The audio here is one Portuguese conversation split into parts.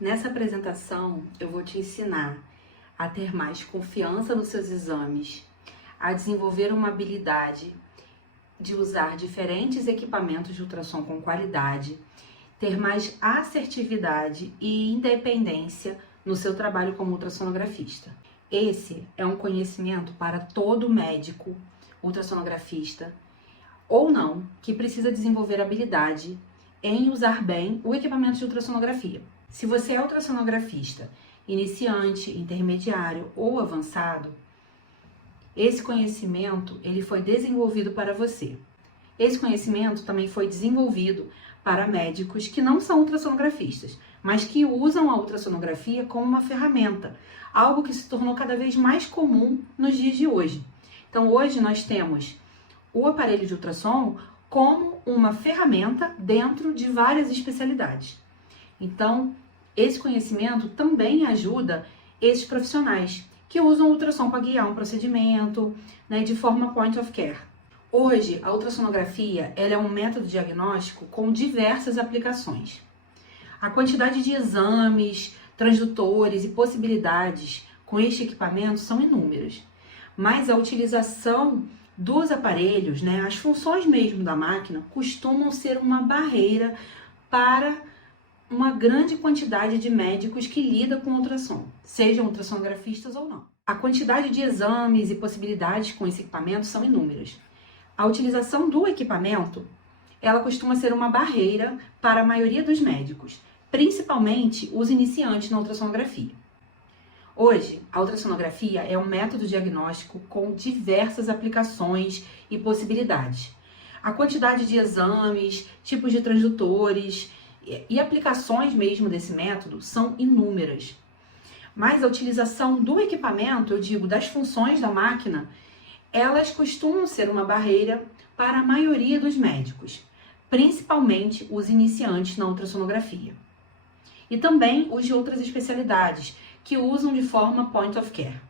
Nessa apresentação, eu vou te ensinar a ter mais confiança nos seus exames, a desenvolver uma habilidade de usar diferentes equipamentos de ultrassom com qualidade, ter mais assertividade e independência no seu trabalho como ultrassonografista. Esse é um conhecimento para todo médico ultrassonografista ou não que precisa desenvolver habilidade em usar bem o equipamento de ultrassonografia. Se você é ultrassonografista, iniciante, intermediário ou avançado, esse conhecimento ele foi desenvolvido para você. Esse conhecimento também foi desenvolvido para médicos que não são ultrassonografistas, mas que usam a ultrassonografia como uma ferramenta, algo que se tornou cada vez mais comum nos dias de hoje. Então hoje nós temos o aparelho de ultrassom como uma ferramenta dentro de várias especialidades. Então, esse conhecimento também ajuda esses profissionais que usam o ultrassom para guiar um procedimento, de forma point of care. Hoje, a ultrassonografia ela é um método diagnóstico com diversas aplicações. A quantidade de exames, transdutores e possibilidades com este equipamento são inúmeras, mas a utilização dos aparelhos, as funções mesmo da máquina, costumam ser uma barreira para uma grande quantidade de médicos que lidam com ultrassom, sejam ultrassonografistas ou não. A quantidade de exames e possibilidades com esse equipamento são inúmeras. A utilização do equipamento, ela costuma ser uma barreira para a maioria dos médicos, principalmente os iniciantes na ultrassonografia. Hoje, a ultrassonografia é um método diagnóstico com diversas aplicações e possibilidades. A quantidade de exames, tipos de transdutores e aplicações mesmo desse método são inúmeras. Mas a utilização do equipamento, eu digo, das funções da máquina, elas costumam ser uma barreira para a maioria dos médicos, principalmente os iniciantes na ultrassonografia. E também os de outras especialidades, que usam de forma point of care.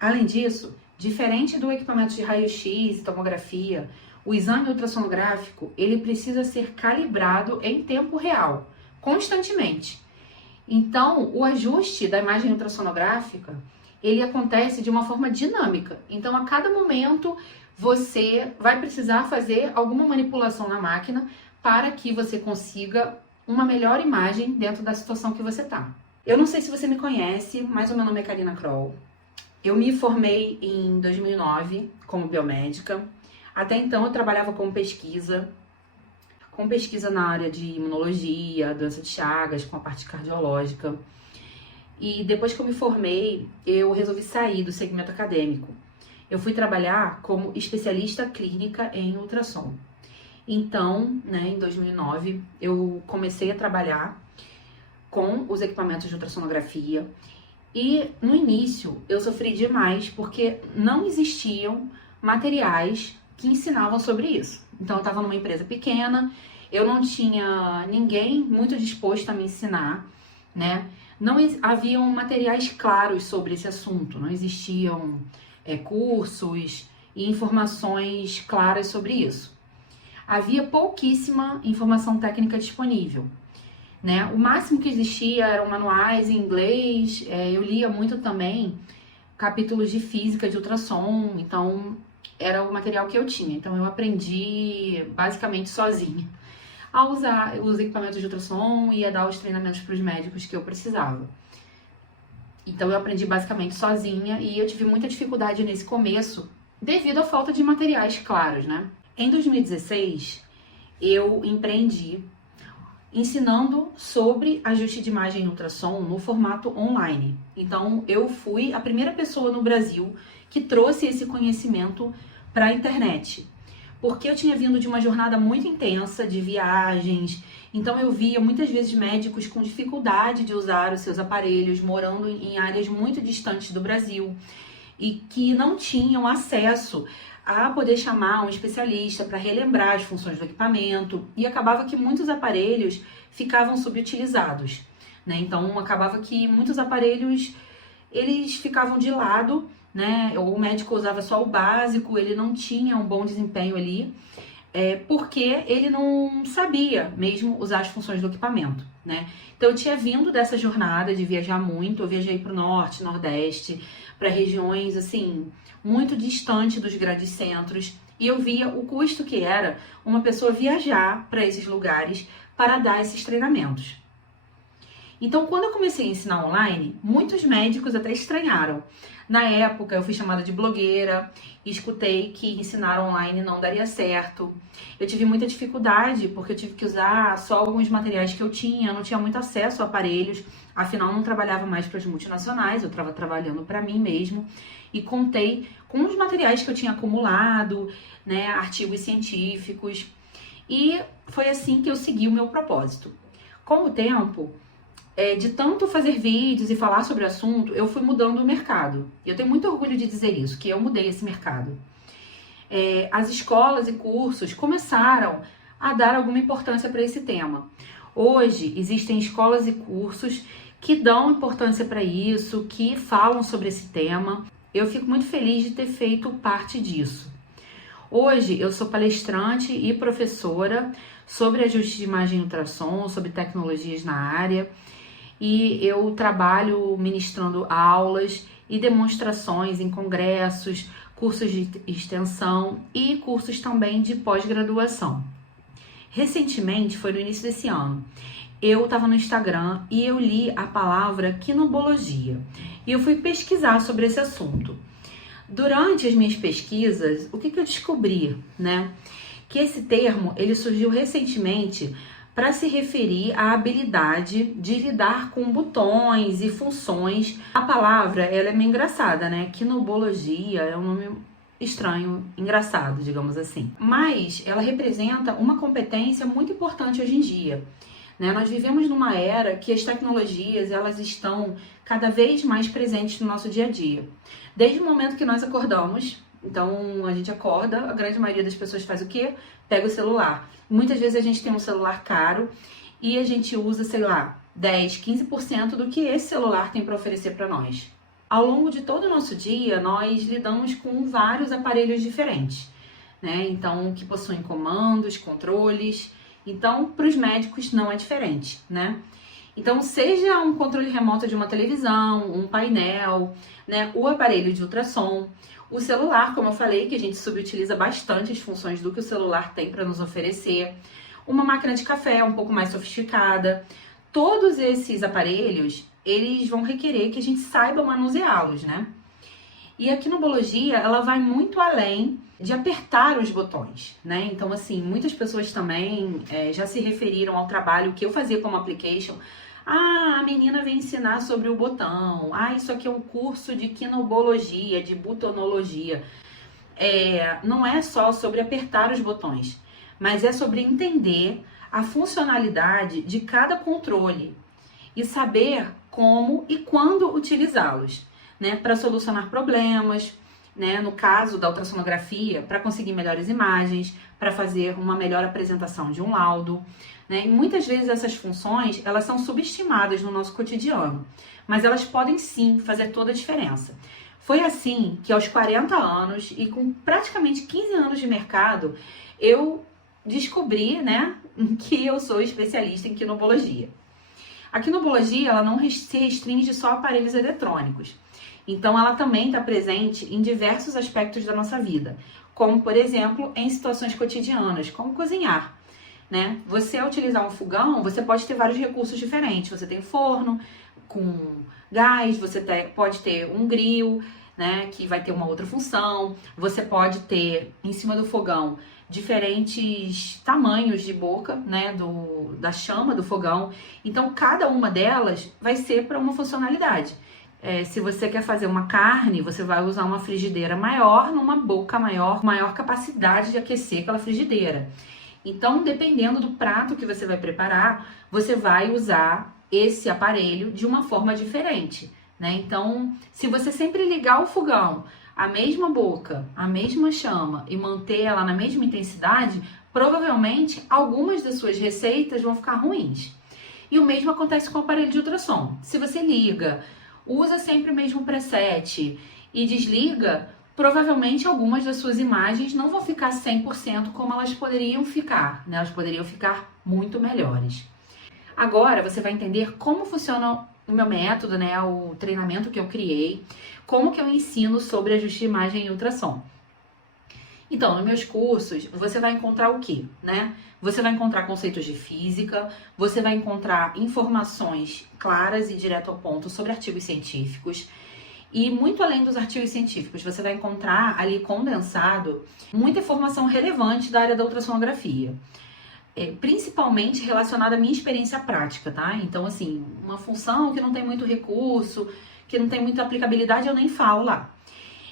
Além disso, diferente do equipamento de raio-x e tomografia, o exame ultrassonográfico ele precisa ser calibrado em tempo real, constantemente. Então, o ajuste da imagem ultrassonográfica ele acontece de uma forma dinâmica. Então, a cada momento, você vai precisar fazer alguma manipulação na máquina para que você consiga uma melhor imagem dentro da situação que você está. Eu não sei se você me conhece, mas o meu nome é Karina Kroll. Eu me formei em 2009 como biomédica. Até então eu trabalhava com pesquisa na área de imunologia, doença de Chagas, com a parte cardiológica. E depois que eu me formei, eu resolvi sair do segmento acadêmico. Eu fui trabalhar como especialista clínica em ultrassom. Então, em 2009, eu comecei a trabalhar com os equipamentos de ultrassonografia. E no início eu sofri demais porque não existiam materiais que ensinavam sobre isso. Então eu estava numa empresa pequena, eu não tinha ninguém muito disposto a me ensinar, Não haviam materiais claros sobre esse assunto, não existiam cursos e informações claras sobre isso. Havia pouquíssima informação técnica disponível. O máximo que existia eram manuais em inglês, eu lia muito também capítulos de física de ultrassom, então era o material que eu tinha. Então eu aprendi basicamente sozinha a usar os equipamentos de ultrassom e a dar os treinamentos para os médicos que eu precisava. Então eu aprendi basicamente sozinha e eu tive muita dificuldade nesse começo devido à falta de materiais claros, Em 2016 eu empreendi ensinando sobre ajuste de imagem em ultrassom no formato online. Então, eu fui a primeira pessoa no Brasil que trouxe esse conhecimento para a internet. Porque eu tinha vindo de uma jornada muito intensa de viagens, então eu via muitas vezes médicos com dificuldade de usar os seus aparelhos, morando em áreas muito distantes do Brasil e que não tinham acesso a poder chamar um especialista para relembrar as funções do equipamento, e acabava que muitos aparelhos ficavam subutilizados, Então acabava que muitos aparelhos eles ficavam de lado, Ou o médico usava só o básico, ele não tinha um bom desempenho ali, porque ele não sabia mesmo usar as funções do equipamento, né? Então eu tinha vindo dessa jornada de viajar muito, eu viajei para o norte, nordeste, para regiões assim muito distante dos grandes centros, e eu via o custo que era uma pessoa viajar para esses lugares para dar esses treinamentos. Então, quando eu comecei a ensinar online, muitos médicos até estranharam. Na época, eu fui chamada de blogueira e escutei que ensinar online não daria certo. Eu tive muita dificuldade porque eu tive que usar só alguns materiais que eu tinha, não tinha muito acesso a aparelhos, afinal não trabalhava mais para as multinacionais, eu estava trabalhando para mim mesmo e contei com os materiais que eu tinha acumulado, né, artigos científicos, e foi assim que eu segui o meu propósito. Com o tempo, de tanto fazer vídeos e falar sobre o assunto, eu fui mudando o mercado. E eu tenho muito orgulho de dizer isso, que eu mudei esse mercado. As escolas e cursos começaram a dar alguma importância para esse tema. Hoje, existem escolas e cursos que dão importância para isso, que falam sobre esse tema. Eu fico muito feliz de ter feito parte disso. Hoje, eu sou palestrante e professora sobre ajuste de imagem e ultrassom, sobre tecnologias na área. E eu trabalho ministrando aulas e demonstrações em congressos, cursos de extensão e cursos também de pós-graduação. Recentemente, foi no início desse ano, eu estava no Instagram e eu li a palavra quinobologia e eu fui pesquisar sobre esse assunto. Durante as minhas pesquisas, o que eu descobri, né? Que esse termo ele surgiu recentemente para se referir à habilidade de lidar com botões e funções. A palavra, ela é meio engraçada, né? Quinobologia é um nome estranho, engraçado, digamos assim. Mas ela representa uma competência muito importante hoje em dia, né? Nós vivemos numa era que as tecnologias, elas estão cada vez mais presentes no nosso dia a dia. Desde o momento que nós acordamos, então a gente acorda, a grande maioria das pessoas faz o quê? Pega o celular. Muitas vezes a gente tem um celular caro e a gente usa, sei lá, 10, 15% do que esse celular tem para oferecer para nós. Ao longo de todo o nosso dia, nós lidamos com vários aparelhos diferentes, né? Então, que possuem comandos, controles. Então, para os médicos não é diferente, né? Então, seja um controle remoto de uma televisão, um painel, né? O aparelho de ultrassom, o celular, como eu falei, que a gente subutiliza bastante as funções do que o celular tem para nos oferecer, uma máquina de café um pouco mais sofisticada. Todos esses aparelhos, eles vão requerer que a gente saiba manuseá-los, né? E a quinobologia, ela vai muito além de apertar os botões, né? Então, assim, muitas pessoas também já se referiram ao trabalho que eu fazia como application. Ah, a menina vem ensinar sobre o botão. Ah, isso aqui é um curso de quinobologia, de butonologia. Não é só sobre apertar os botões, mas é sobre entender a funcionalidade de cada controle e saber como e quando utilizá-los, né, para solucionar problemas, né, no caso da ultrassonografia, para conseguir melhores imagens, para fazer uma melhor apresentação de um laudo, né? E muitas vezes essas funções, elas são subestimadas no nosso cotidiano, mas elas podem sim fazer toda a diferença. Foi assim que aos 40 anos e com praticamente 15 anos de mercado, eu descobri, né, que eu sou especialista em quinobologia. A quinobologia, ela não se restringe só a aparelhos eletrônicos. Então, ela também está presente em diversos aspectos da nossa vida, como, por exemplo, em situações cotidianas, como cozinhar, né? Você, ao utilizar um fogão, você pode ter vários recursos diferentes. Você tem forno com gás, você pode ter um grill, né, que vai ter uma outra função. Você pode ter, em cima do fogão, diferentes tamanhos de boca, né, da chama do fogão. Então, cada uma delas vai ser para uma funcionalidade. Se você quer fazer uma carne, você vai usar uma frigideira maior, numa boca maior capacidade de aquecer aquela frigideira. Então, dependendo do prato que você vai preparar, você vai usar esse aparelho de uma forma diferente, né? Então, se você sempre ligar o fogão, a mesma boca, a mesma chama e manter ela na mesma intensidade, provavelmente algumas das suas receitas vão ficar ruins. E o mesmo acontece com o aparelho de ultrassom. Se você liga, usa sempre o mesmo preset e desliga, provavelmente algumas das suas imagens não vão ficar 100% como elas poderiam ficar, né? Elas poderiam ficar muito melhores. Agora você vai entender como funciona o meu método, né? O treinamento que eu criei, como que eu ensino sobre ajuste de imagem e ultrassom. Então, nos meus cursos, você vai encontrar o quê, né? Você vai encontrar conceitos de física, você vai encontrar informações claras e direto ao ponto sobre artigos científicos. E muito além dos artigos científicos, você vai encontrar ali condensado muita informação relevante da área da ultrassonografia. Principalmente relacionada à minha experiência prática, tá? Então, assim, uma função que não tem muito recurso, que não tem muita aplicabilidade, eu nem falo lá.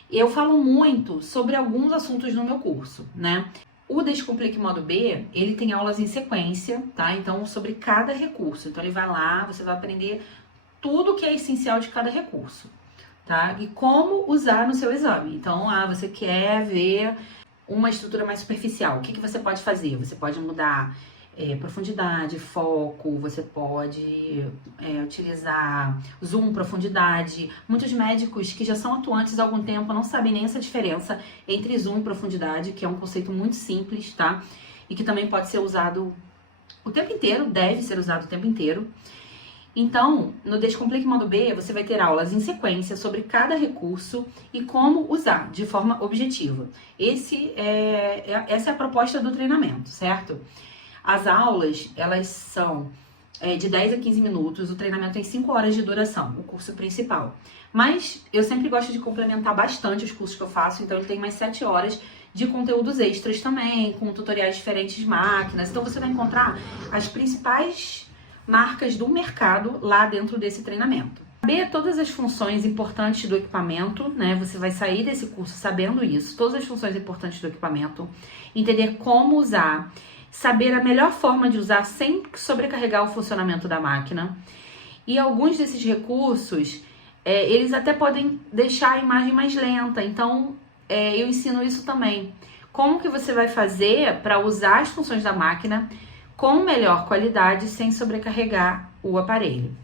Eu falo muito sobre alguns assuntos no meu curso, né? O Descomplique Modo B, ele tem aulas em sequência, tá? Então, sobre cada recurso. Então, ele vai lá, você vai aprender tudo que é essencial de cada recurso, tá? E como usar no seu exame. Então, você quer ver uma estrutura mais superficial. O que você pode fazer? Você pode mudar profundidade, foco, você pode utilizar zoom, profundidade. Muitos médicos que já são atuantes há algum tempo não sabem nem essa diferença entre zoom e profundidade, que é um conceito muito simples, tá? E que também pode ser usado o tempo inteiro, deve ser usado o tempo inteiro. Então, no Descomplique Modo B, você vai ter aulas em sequência sobre cada recurso e como usar de forma objetiva. Essa é a proposta do treinamento, certo? As aulas, elas são de 10 a 15 minutos, o treinamento tem 5 horas de duração, o curso principal. Mas eu sempre gosto de complementar bastante os cursos que eu faço, então ele tem mais 7 horas de conteúdos extras também, com tutoriais diferentes de máquinas. Então você vai encontrar as principais marcas do mercado lá dentro desse treinamento. Saber todas as funções importantes do equipamento, né? Você vai sair desse curso sabendo isso, todas as funções importantes do equipamento, entender como usar, saber a melhor forma de usar sem sobrecarregar o funcionamento da máquina. E alguns desses recursos, eles até podem deixar a imagem mais lenta, então eu ensino isso também. Como que você vai fazer para usar as funções da máquina com melhor qualidade, sem sobrecarregar o aparelho.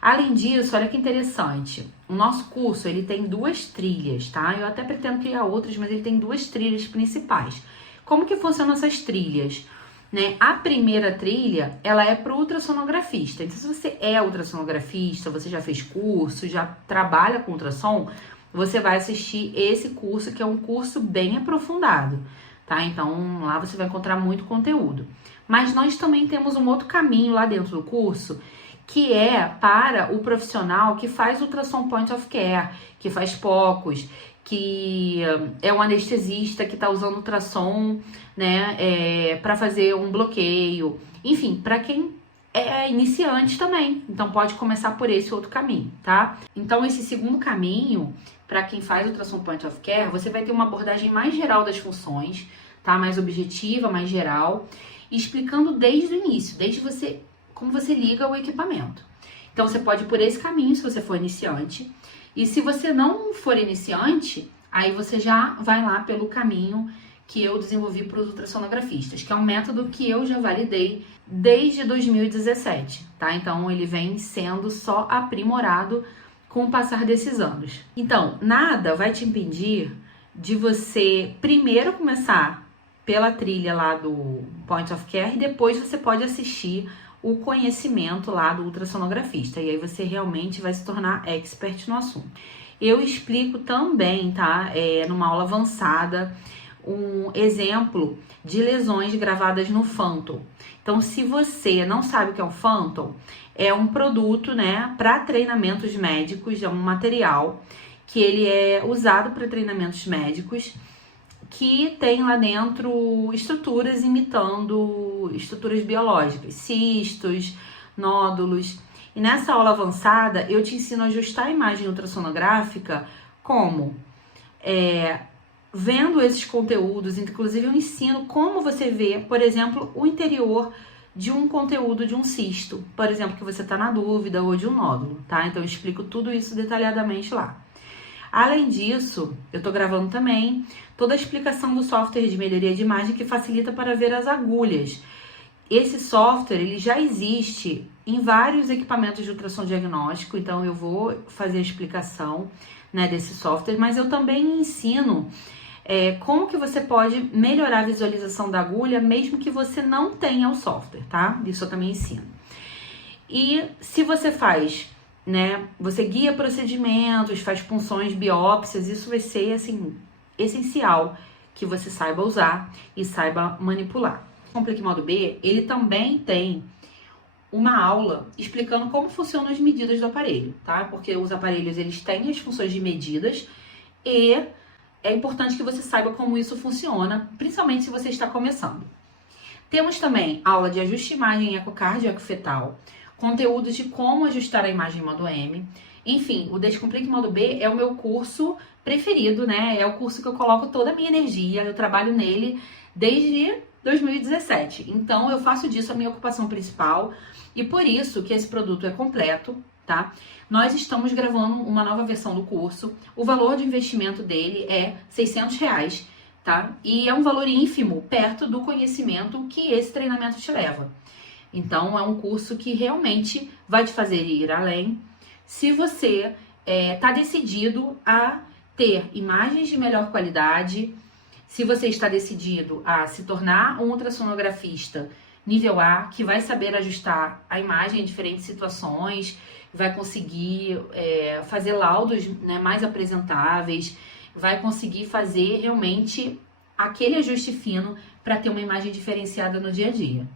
Além disso, olha que interessante, o nosso curso ele tem 2 trilhas, tá? Eu até pretendo criar outras, mas ele tem 2 trilhas principais. Como que funcionam essas trilhas? Né? A primeira trilha, ela é para o ultrassonografista. Então, se você é ultrassonografista, você já fez curso, já trabalha com ultrassom, você vai assistir esse curso, que é um curso bem aprofundado, tá? Então, lá você vai encontrar muito conteúdo. Mas nós também temos um outro caminho lá dentro do curso, que é para o profissional que faz ultrassom point of care, que faz POCOS, que é um anestesista que está usando ultrassom, né, para fazer um bloqueio. Enfim, para quem é iniciante também. Então, pode começar por esse outro caminho, tá? Então, esse segundo caminho, para quem faz ultrassom point of care, você vai ter uma abordagem mais geral das funções, tá? Mais objetiva, mais geral, explicando desde o início, como você liga o equipamento. Então, você pode ir por esse caminho se você for iniciante. E se você não for iniciante, aí você já vai lá pelo caminho que eu desenvolvi para os ultrassonografistas, que é um método que eu já validei desde 2017, tá? Então, ele vem sendo só aprimorado com o passar desses anos. Então, nada vai te impedir de você primeiro começar pela trilha lá do Point of Care e depois você pode assistir o conhecimento lá do ultrassonografista. E aí você realmente vai se tornar expert no assunto. Eu explico também, tá? Numa aula avançada, um exemplo de lesões gravadas no Phantom. Então, se você não sabe o que é um Phantom, é um produto, né, para treinamentos médicos, é um material que ele é usado para treinamentos médicos, que tem lá dentro estruturas imitando estruturas biológicas, cistos, nódulos. E nessa aula avançada, eu te ensino a ajustar a imagem ultrassonográfica como? Vendo esses conteúdos, inclusive eu ensino como você vê, por exemplo, o interior de um conteúdo de um cisto, por exemplo, que você está na dúvida, ou de um nódulo, tá? Então eu explico tudo isso detalhadamente lá. Além disso, eu estou gravando também toda a explicação do software de melhoria de imagem que facilita para ver as agulhas. Esse software ele já existe em vários equipamentos de ultrassom diagnóstico, então eu vou fazer a explicação, né, desse software, mas eu também ensino como que você pode melhorar a visualização da agulha, mesmo que você não tenha o software, tá? Isso eu também ensino. E se você faz, né, você guia procedimentos, faz punções, biópsias, isso vai ser, assim, essencial que você saiba usar e saiba manipular. O Complique Modo B, ele também tem uma aula explicando como funcionam as medidas do aparelho, tá? Porque os aparelhos, eles têm as funções de medidas e é importante que você saiba como isso funciona, principalmente se você está começando. Temos também aula de ajuste de imagem ecocardio e ecofetal, conteúdos de como ajustar a imagem em modo M. Enfim, o Descomplique Modo B é o meu curso preferido, né? É o curso que eu coloco toda a minha energia, eu trabalho nele desde 2017. Então, eu faço disso a minha ocupação principal e por isso que esse produto é completo, tá? Nós estamos gravando uma nova versão do curso. O valor de investimento dele é R$600, tá? E é um valor ínfimo perto do conhecimento que esse treinamento te leva. Então, é um curso que realmente vai te fazer ir além se você está decidido a ter imagens de melhor qualidade, se você está decidido a se tornar um ultrassonografista nível A, que vai saber ajustar a imagem em diferentes situações, vai conseguir fazer laudos, né, mais apresentáveis, vai conseguir fazer realmente aquele ajuste fino para ter uma imagem diferenciada no dia a dia.